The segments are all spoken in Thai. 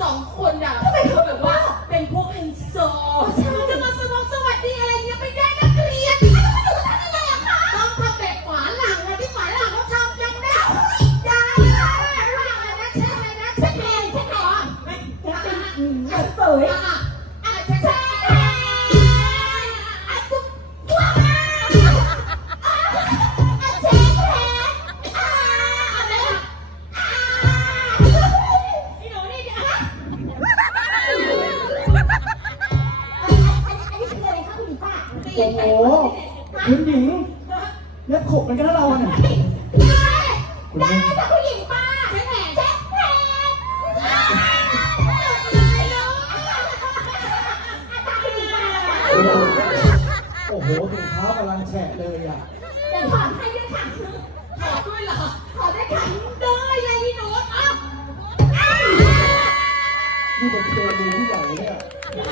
สองคนอ่ะทำไมเโอ้โหหญิงเล็บขบมันก็นเราเนี่ยได้แต่ผู้หญิงมาแช่แผลโอ้โหถุงเท้ากำลังแฉะเลยอ่ะแต่ขอให้ยืนถังขอด้วยเหรอ ขอได้ถังด้วเลยนุ๊ตอ่ะนี่เป็นตัวดีที่ใหญ่เลย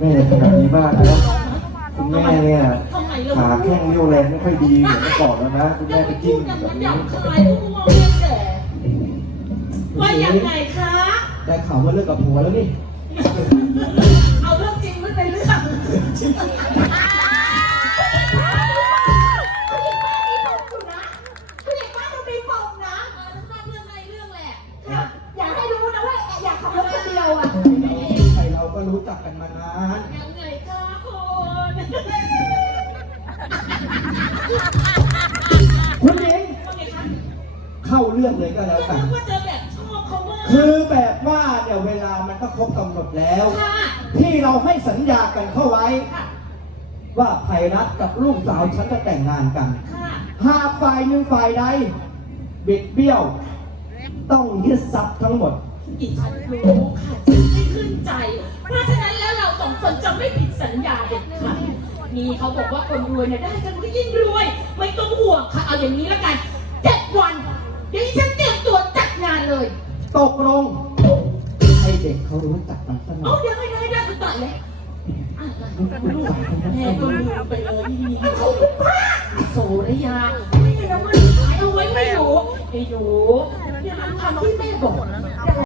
ม่ในสนานี้มากนะคุณแม่เนี่ยขาแข้งเรียวแรงไม่ค่อยดี เหมือนเมื่อก่อนแล้วนะ คุณแม่ไปกินแบบนี้ว่าอย่างไรคะ ได้ข่าวว่าเลิกกับผัวแล้วนี่็รู้จักกันมานานคุณหญิง เข้าเรื่องเลยก็แล้วกัน คือแบบว่าเดี๋ยวเวลามันก็ครบกำหนดแล้ว ที่เราให้สัญญากันเข้าไว้ ว่าไพรัตกับลูกสาวฉันจะแต่งงานกัน หากฝ่ายหนึ่งฝ่ายใดบิดเบี้ยว ต้องยึดทรัพย์ทั้งหมดผิดฉันรู้ค่ะที่ขึ้นใจ เพราะฉะนั้นแล้วเราสองคนจะไม่ผิดสัญญาเด็ดขาดนี่เขาบอกว่าคนรวยเนี่ยได้กันก็ยิ่งรวย ไม่ต้องห่วงค่ะ เอาอย่างนี้ละกันเจ็ดวัน เดี๋ยวฉันเตรียมตัวจัดงานเลย ตกลง ให้เด็กเขารู้จักกันสักหน่อยเดี๋ยวให้ได้ได้คุณต่อเลยแม่ก็รู้ไปเลยนี่เขาคุ้มพระโสระยาไม่ยอมมาขายเอาไว้ไม่รู้ไม่รู้เนี่ยมันทำที่แม่บอก